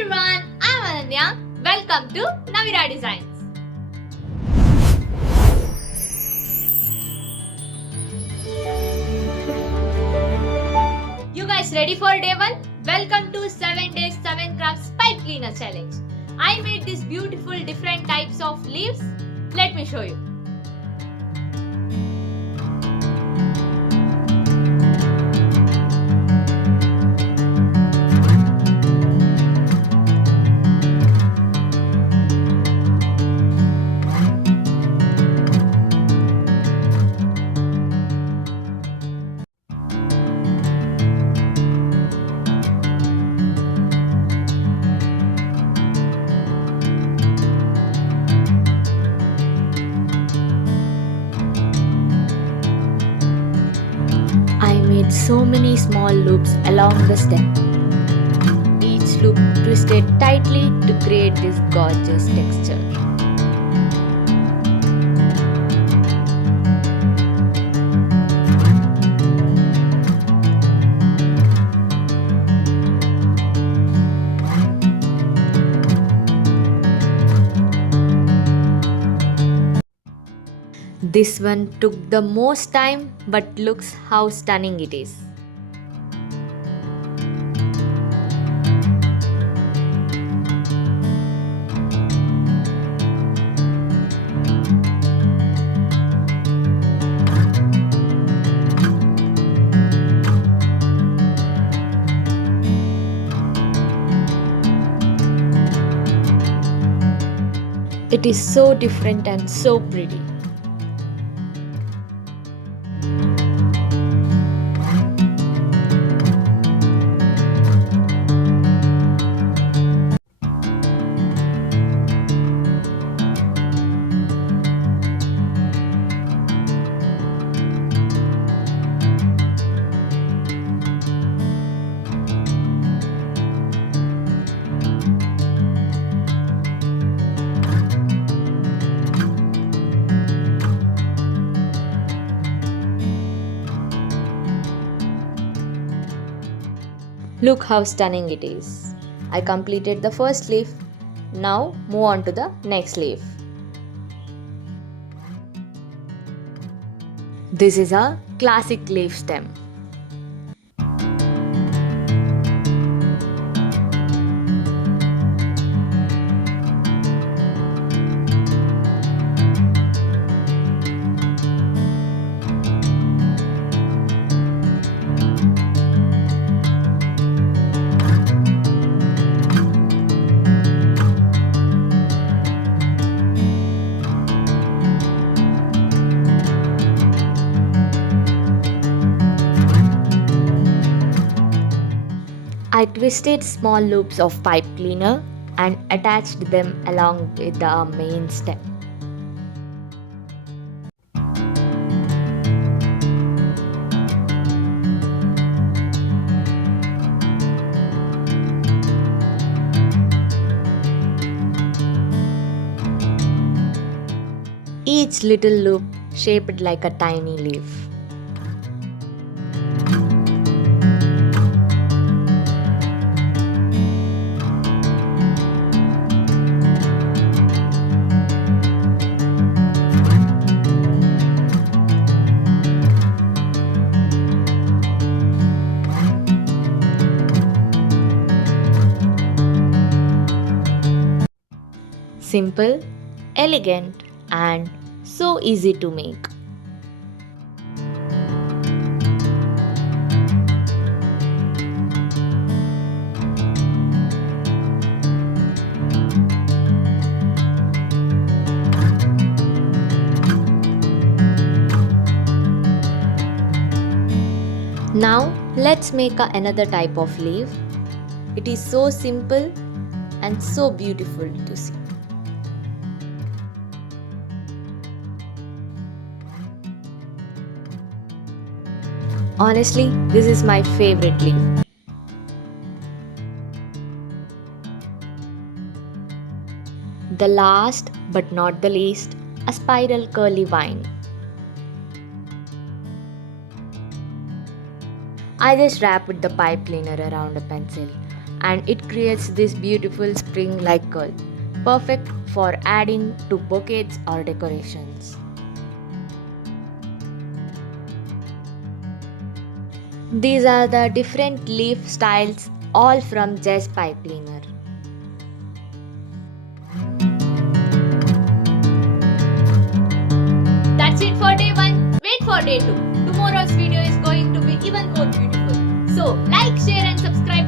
everyone, I'm Ananya. Welcome to Novira Designs. You guys ready for day 1? Welcome to 7 days 7 crafts pipe cleaner challenge. I made these beautiful different types of leaves. Let me show you. I made so many small loops along the stem. Each loop twisted tightly to create this gorgeous texture. This one took the most time, but looks how stunning it is. It is so different and so pretty. Look how stunning it is. I completed the first leaf. Now move on to the next leaf. This is a classic leaf stem. I twisted small loops of pipe cleaner and attached them along with the main stem. Each little loop shaped like a tiny leaf. Simple, elegant, and so easy to make. Now let's make another type of leaf. It is so simple and so beautiful to see. Honestly, this is my favorite leaf. The last but not the least, a spiral curly vine. I just wrapped the pipe cleaner around a pencil and it creates this beautiful spring-like curl, perfect for adding to bouquets or decorations. These are the different leaf styles, all from Just Pipe Cleaner. That's it for day 1. Wait for day 2. Tomorrow's video is going to be even more beautiful. So, like, share, and subscribe